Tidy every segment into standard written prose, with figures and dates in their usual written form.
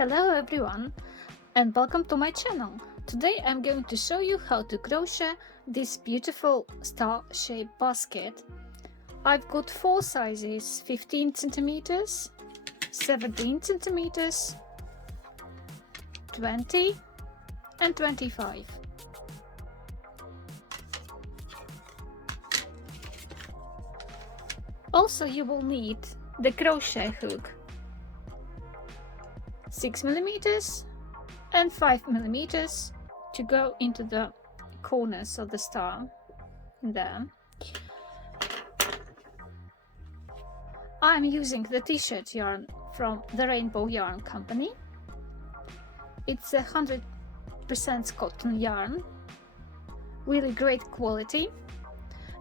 Hello everyone and welcome to my channel. Today I'm going to show you how to crochet this beautiful star-shaped basket. I've got four sizes: 15 centimeters, 17 centimeters, 20 and 25. Also you will need the crochet hook, 6 millimeters and 5 millimeters to go into the corners of the star there. I'm using the Tshirt yarn from the Rainbow Yarn Company. It's 100% cotton yarn, really great quality,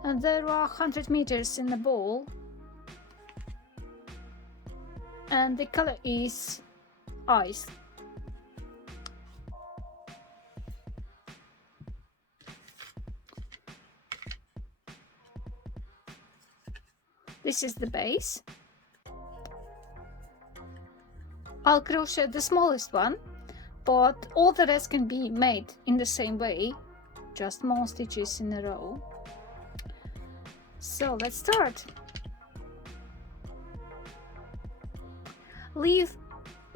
and there are 100 meters in the ball, and the color is ice. This is the base. I'll crochet the smallest one, but all the rest can be made in the same way, just more stitches in a row. So let's start. Leave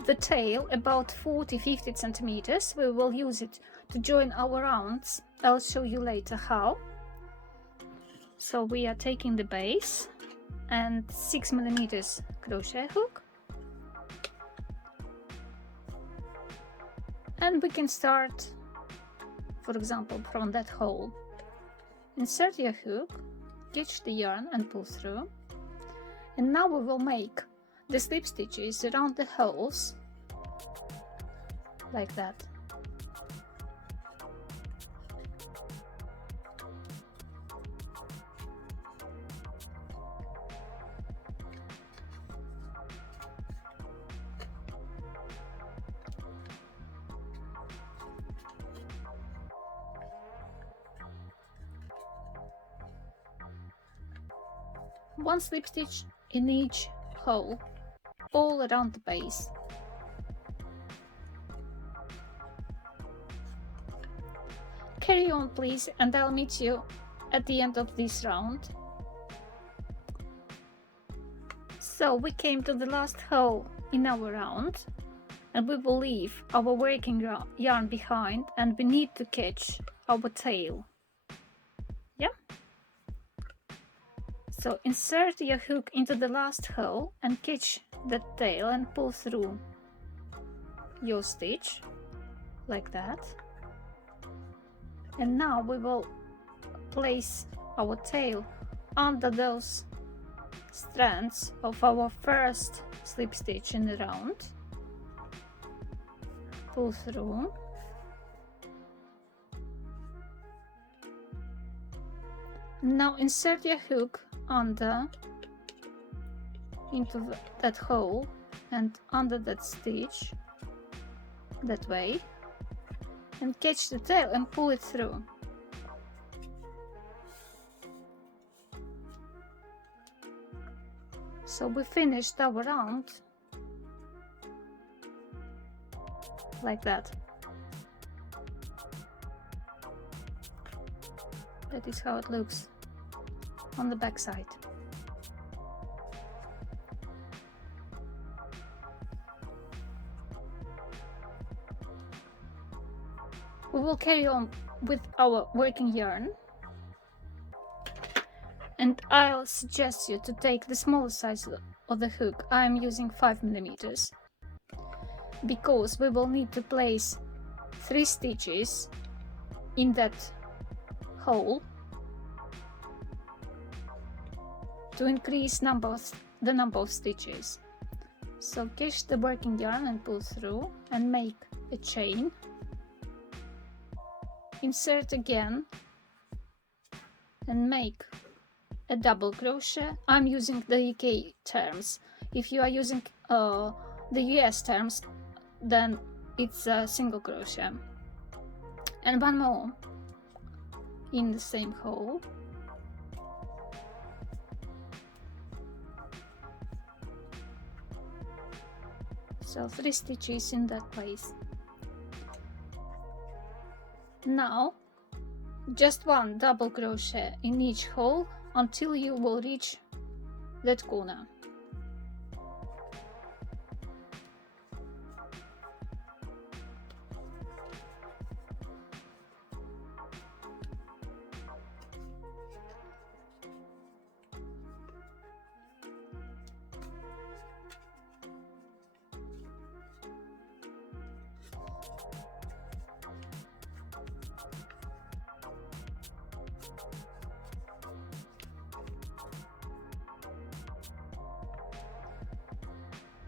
the tail about 40-50 centimeters. We will use it to join our rounds. I'll show you later how. So we are taking the base and 6 millimeters crochet hook, and we can start, for example, from that hole. Insert your hook, catch the yarn and pull through, and now we will make the slip stitches around the holes like that. One slip stitch in each hole, all around the base. Carry on please, and I'll meet you at the end of this round. So we came to the last hole in our round, and we will leave our working yarn behind, and we need to catch our tail. Yeah? So insert your hook into the last hole and catch the tail and pull through your stitch like that. And now we will place our tail under those strands of our first slip stitch in the round. Pull through. Now insert your hook under into that hole and under that stitch that way, and catch the tail and pull it through. So we finished our round like that. That is how it looks on the back side. We will carry on with our working yarn, and I'll suggest you to take the smaller size of the hook. I'm using 5 millimeters because we will need to place 3 stitches in that hole to increase the number of stitches. So catch the working yarn and pull through and make a chain. Insert again and make a double crochet. I'm using the UK terms. If you are using the US terms, then it's a single crochet. And one more in the same hole. So 3 stitches in that place. Now just 1 double crochet in each hole until you will reach that corner.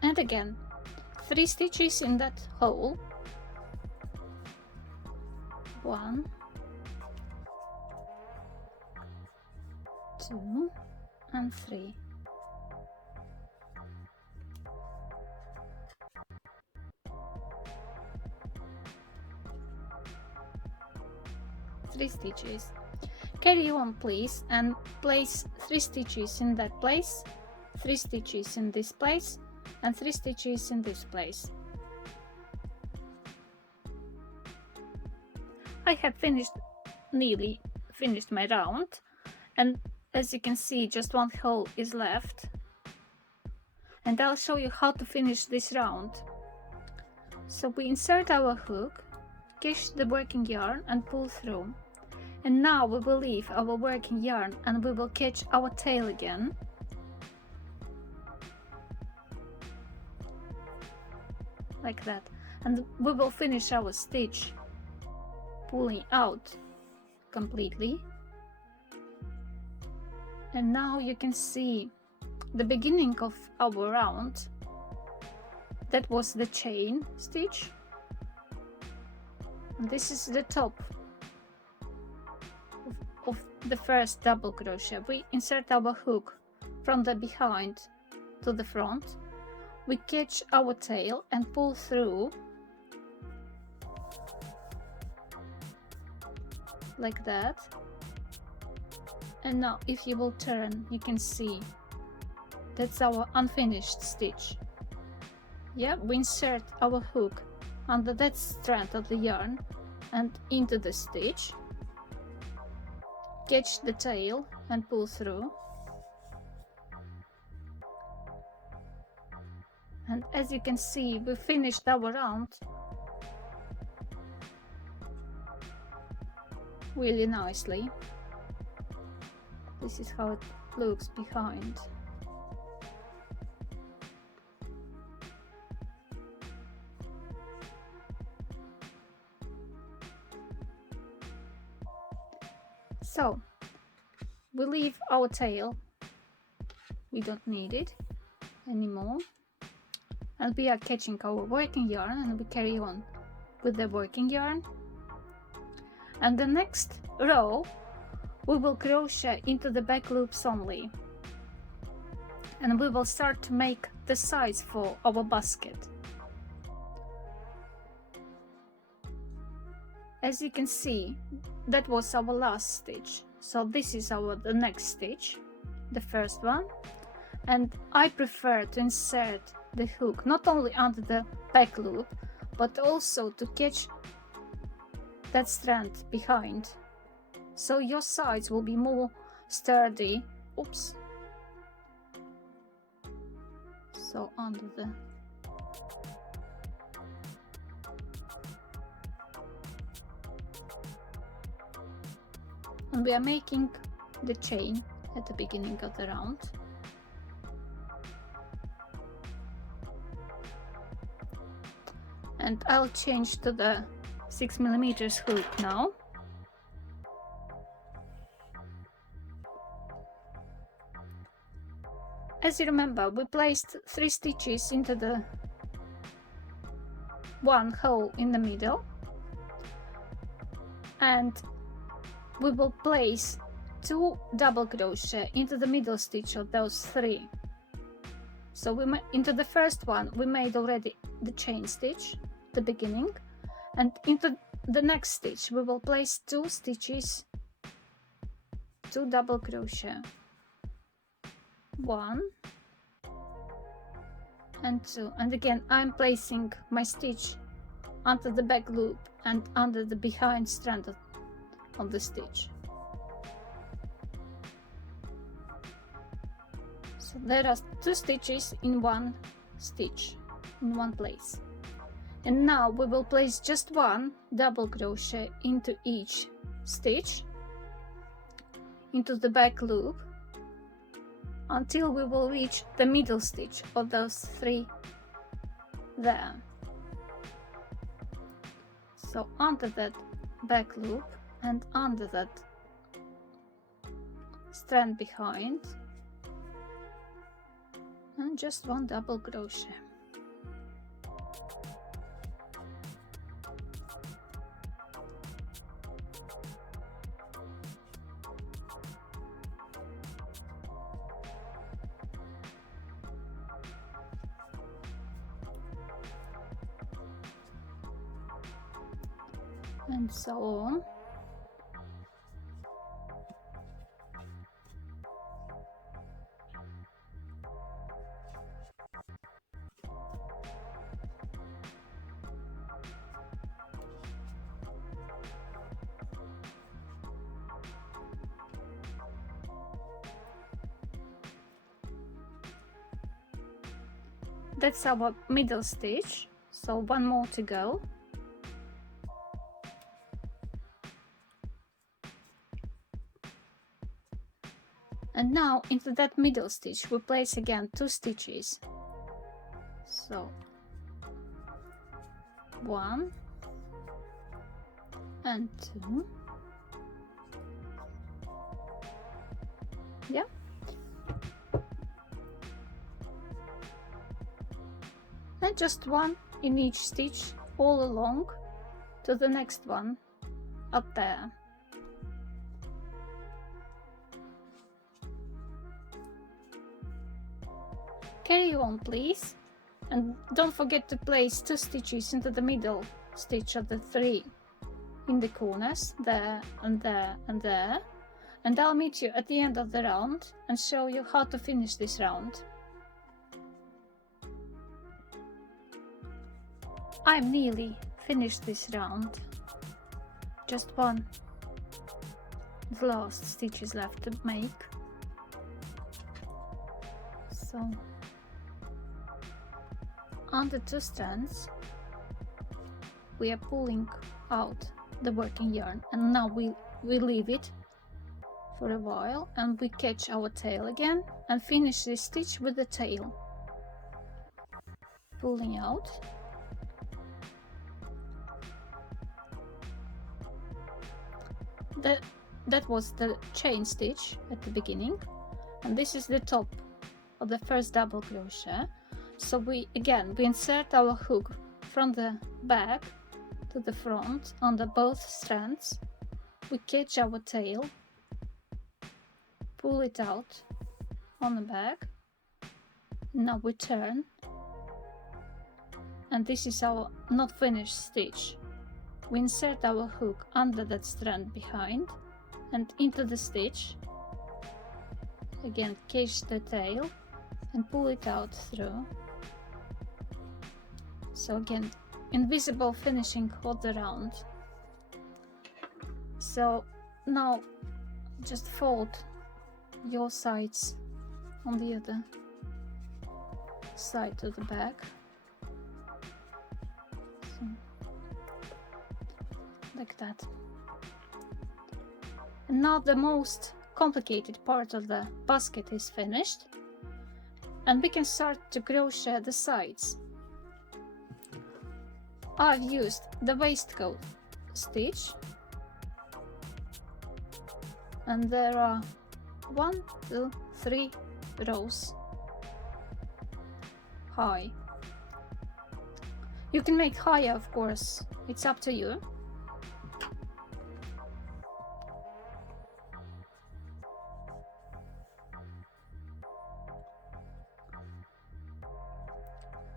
And again 3 stitches in that hole. 1, 2 and 3. Three stitches. Carry on please and place 3 stitches in that place, 3 stitches in this place and 3 stitches in this place. I have nearly finished my round, and as you can see just 1 hole is left, and I'll show you how to finish this round. So we insert our hook, catch the working yarn and pull through, and now we will leave our working yarn and we will catch our tail again. Like that, and we will finish our stitch pulling out completely. And now you can see the beginning of our round. That was the chain stitch, and this is the top of the first double crochet. We insert our hook from the behind to the front, we catch our tail and pull through like that. And now if you will turn, you can see that's our unfinished stitch. Yeah, we insert our hook under that strand of the yarn and into the stitch, catch the tail and pull through. And as you can see, we finished our round really nicely. This is how it looks behind. So we leave our tail, we don't need it anymore, and we are catching our working yarn and we carry on with the working yarn. And the next row we will crochet into the back loops only, and we will start to make the size for our basket. As you can see, that was our last stitch, so this is the next stitch, the first one, and I prefer to insert the hook not only under the back loop but also to catch that strand behind, so your sides will be more sturdy. Oops. So under the and we are making the chain at the beginning of the round. And I'll change to the 6mm hook now. As you remember, we placed 3 stitches into the one hole in the middle, and we will place 2 double crochet into the middle stitch of those 3. So into the first one we made already the chain stitch, the beginning, and into the next stitch we will place 2 stitches, 2 double crochet, 1 and 2, and again I'm placing my stitch under the back loop and under the behind strand of the stitch. So there are 2 stitches in one stitch in one place, and now we will place just 1 double crochet into each stitch into the back loop until we will reach the middle stitch of those 3 there. So under that back loop and under that strand behind, and just 1 double crochet. And so on. That's our middle stitch, so 1 more to go. And now into that middle stitch we place again 2 stitches. So 1 and 2. Yeah. And just 1 in each stitch all along to the next one up there. Carry on please, and don't forget to place 2 stitches into the middle stitch of the 3 in the corners, there and there and there, and I'll meet you at the end of the round and show you how to finish this round. I'm nearly finished this round, just 1 the last stitch is left to make. So under 2 strands we are pulling out the working yarn, and now we leave it for a while and we catch our tail again and finish this stitch with the tail, pulling out. That was the chain stitch at the beginning, and this is the top of the first double crochet. So we insert our hook from the back to the front under both strands, we catch our tail, pull it out on the back, now we turn, and this is our not finished stitch. We insert our hook under that strand behind and into the stitch, again catch the tail and pull it out through. So again, invisible finishing of the round. So now just fold your sides on the other side to the back. So, like that. And now the most complicated part of the basket is finished, and we can start to crochet the sides. I've used the waistcoat stitch, and there are 1, 2, 3 rows high. You can make higher, of course, it's up to you.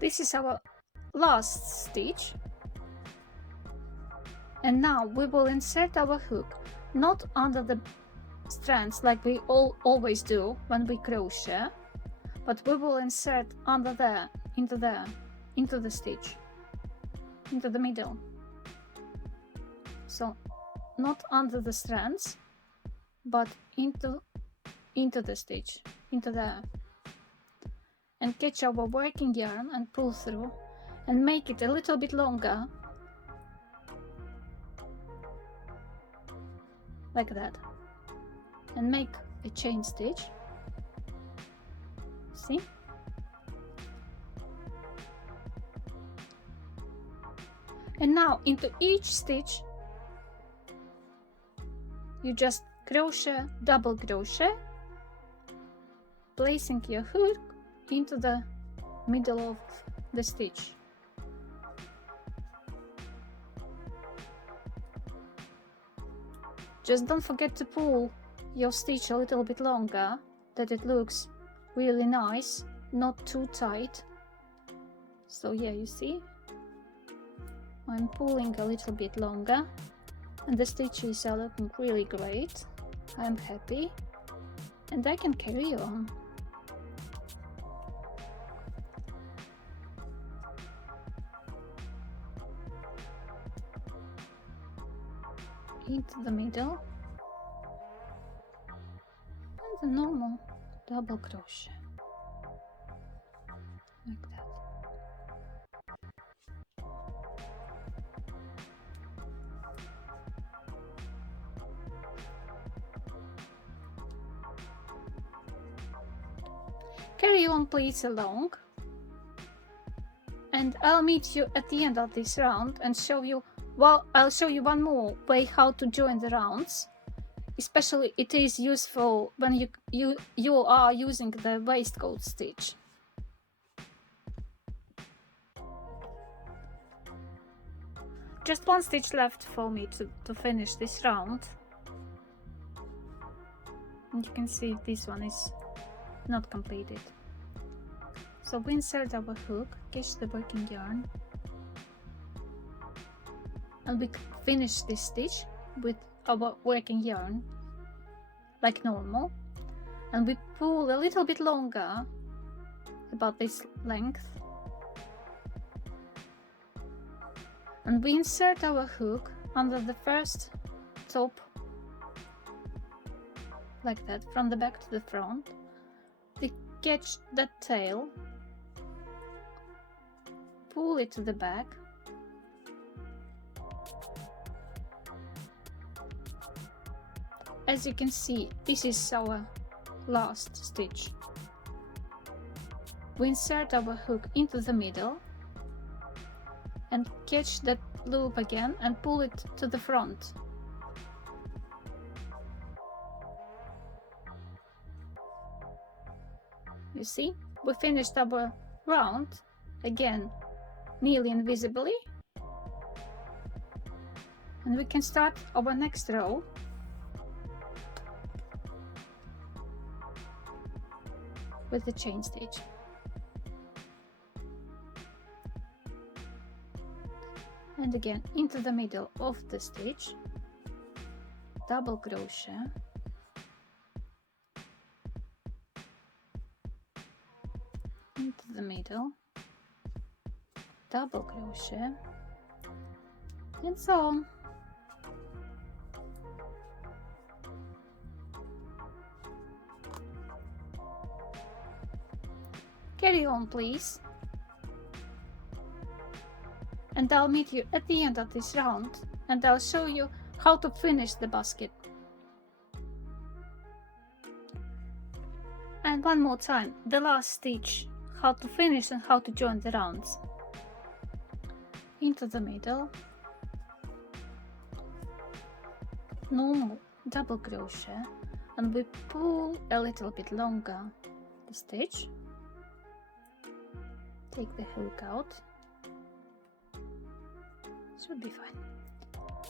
This is our last stitch, and now we will insert our hook not under the strands like we always do when we crochet, but we will insert under there into the stitch, into the middle. So not under the strands, but into the stitch, into there. And catch our working yarn and pull through and make it a little bit longer, like that, and make a chain stitch. See? And now into each stitch you just crochet, double crochet, placing your hook into the middle of the stitch. Just don't forget to pull your stitch a little bit longer, that it looks really nice, not too tight. So yeah, you see, I'm pulling a little bit longer and the stitches are looking really great. I'm happy and I can carry on. Into the middle and the normal double crochet, like that. Carry on please along, and I'll meet you at the end of this round and show you, well, I'll show you one more way how to join the rounds. Especially it is useful when you are using the waistcoat stitch. Just one stitch left for me to finish this round. And you can see this one is not completed. So we insert our hook, catch the working yarn, and we finish this stitch with our working yarn like normal, and we pull a little bit longer, about this length, and we insert our hook under the first top, like that, from the back to the front. We catch that tail, pull it to the back, as you can see, this is our last stitch. We insert our hook into the middle and catch that loop again and pull it to the front. You see, we finished our round, again nearly invisibly, and we can start our next row. With the chain stitch. And again into the middle of the stitch, double crochet, into the middle, double crochet, and so on. Carry on please, and I'll meet you at the end of this round and I'll show you how to finish the basket. And one more time, the last stitch, how to finish and how to join the rounds. Into the middle, normal double crochet, and we pull a little bit longer the stitch. Take the hook out, should be fine.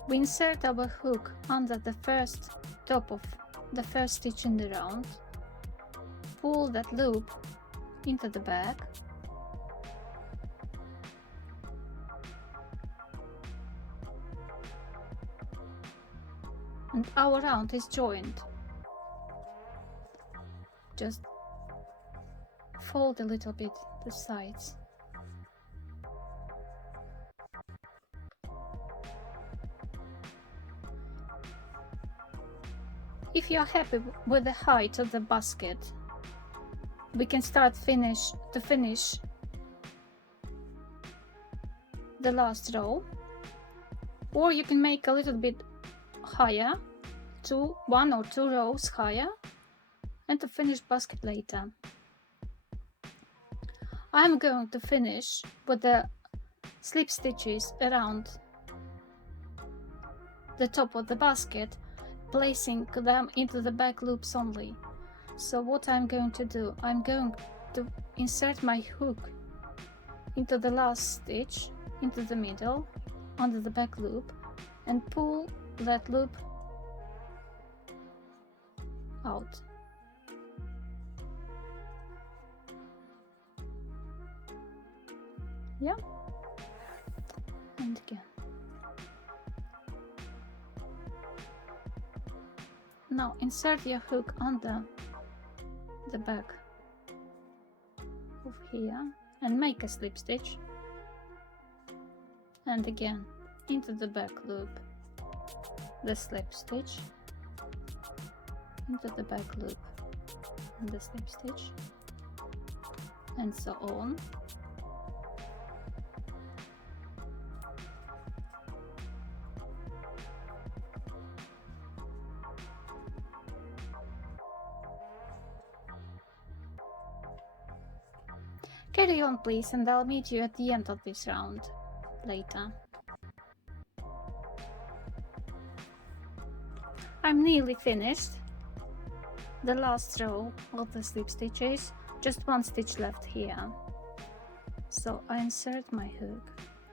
We insert our hook under the first top of the first stitch in the round, pull that loop into the back, and our round is joined. Just fold a little bit the sides if you are happy with the height of the basket, we can start finish the last row, or you can make a little bit higher, 1 or 2 rows higher, and to finish basket later. I'm going to finish with the slip stitches around the top of the basket, placing them into the back loops only. So what I'm going to do, I'm going to insert my hook into the last stitch, into the middle, under the back loop, and pull that loop out. Yeah, and again. Now insert your hook under the back of here and make a slip stitch, and again into the back loop, the slip stitch, into the back loop and the slip stitch, and so on. Carry on please, and I'll meet you at the end of this round later. I'm nearly finished the last row of the slip stitches, just 1 stitch left here. So I insert my hook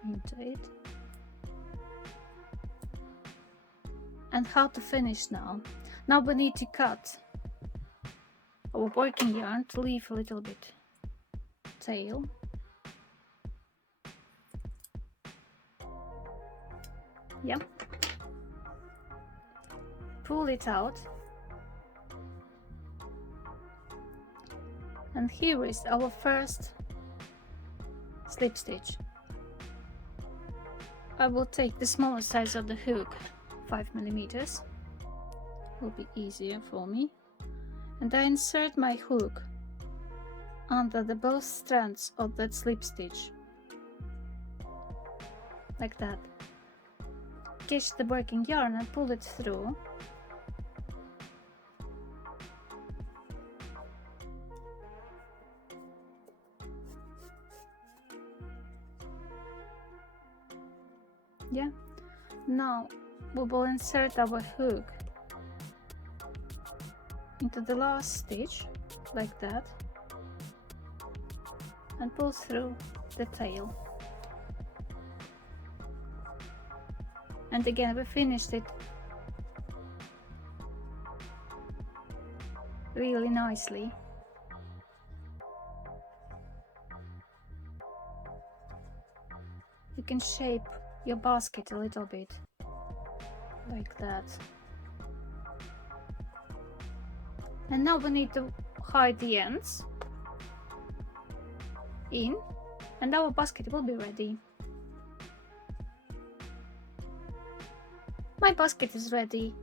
into it. And how to finish now? Now we need to cut our working yarn to leave a little bit tail. Yeah. Pull it out. And here is our first slip stitch. I will take the smaller size of the hook, 5 millimeters. Will be easier for me. And I insert my hook under the both strands of that slip stitch, like that. Catch the working yarn and pull it through. Yeah. Now we will insert our hook into the last stitch, like that, and pull through the tail. And again we finished it really nicely. You can shape your basket a little bit like that. And now we need to hide the ends in, and our basket will be ready. My basket is ready,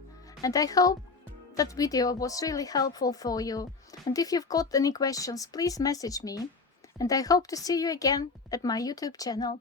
and I hope that video was really helpful for you. And if you've got any questions, please message me, and I hope to see you again at my YouTube channel.